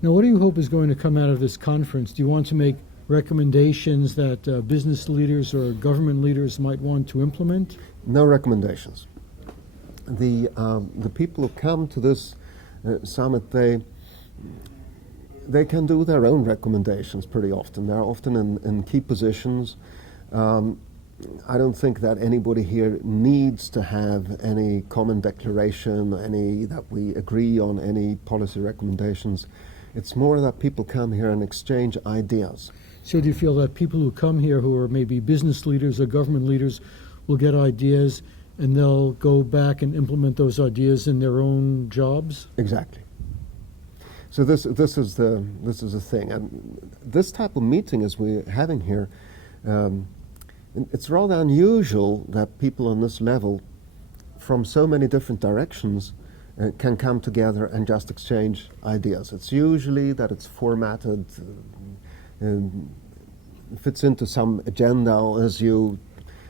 Now, what do you hope is going to come out of this conference? Do you want to make recommendations that business leaders or government leaders might want to implement? No recommendations. The people who come to this summit, they can do their own recommendations pretty often. They're often in key positions. I don't think that anybody here needs to have any common declaration, that we agree on any policy recommendations. It's more that people come here and exchange ideas. So do you feel that people who come here who are maybe business leaders or government leaders will get ideas and they'll go back and implement those ideas in their own jobs? Exactly. So this is the thing, and this type of meeting as we're having here, it's rather unusual that people on this level, from so many different directions, can come together and just exchange ideas. It's usually that it's formatted, fits into some agenda, or as you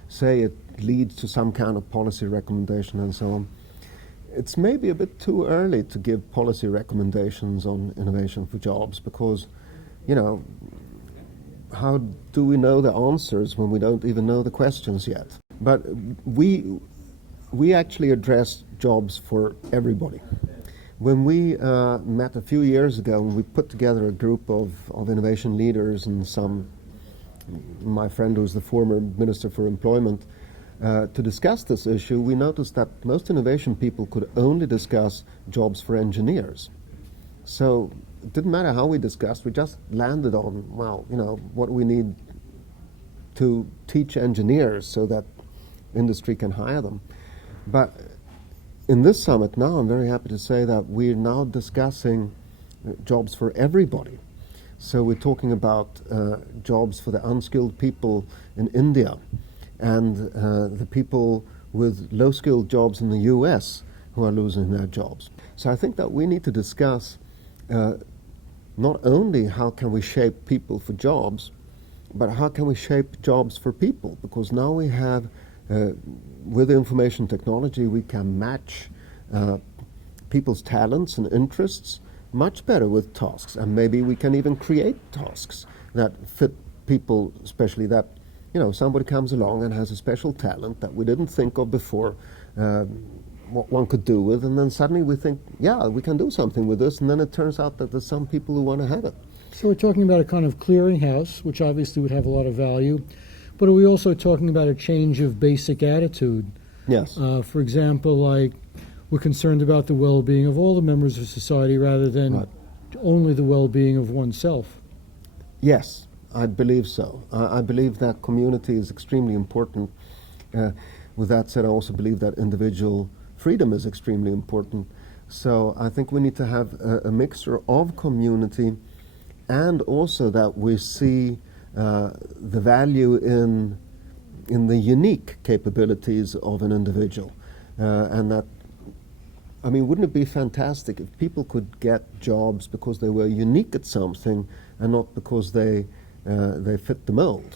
say, it leads to some kind of policy recommendation and so on. It's maybe a bit too early to give policy recommendations on innovation for jobs because, how do we know the answers when we don't even know the questions yet? But we actually address jobs for everybody. When we met a few years ago, we put together a group of innovation leaders and my friend who's the former Minister for Employment, to discuss this issue, we noticed that most innovation people could only discuss jobs for engineers. So it didn't matter how we discussed, we just landed on, what we need to teach engineers so that industry can hire them. But in this summit now, I'm very happy to say that we're now discussing jobs for everybody. So we're talking about jobs for the unskilled people in India and the people with low-skilled jobs in the US who are losing their jobs. So I think that we need to discuss not only how can we shape people for jobs, but how can we shape jobs for people? Because now we have, with information technology, we can match people's talents and interests much better with tasks. And maybe we can even create tasks that fit people, especially that, somebody comes along and has a special talent that we didn't think of before, what one could do with, and then suddenly we think, we can do something with this, and then it turns out that there's some people who want to have it. So we're talking about a kind of clearinghouse, which obviously would have a lot of value, but are we also talking about a change of basic attitude? Yes. For example, like we're concerned about the well-being of all the members of society rather than only the well-being of oneself. Yes, I believe so. I believe that community is extremely important. With that said, I also believe that individual freedom is extremely important. So I think we need to have a mixture of community and also that we see the value in the unique capabilities of an individual. And that, wouldn't it be fantastic if people could get jobs because they were unique at something and not because they fit the mold?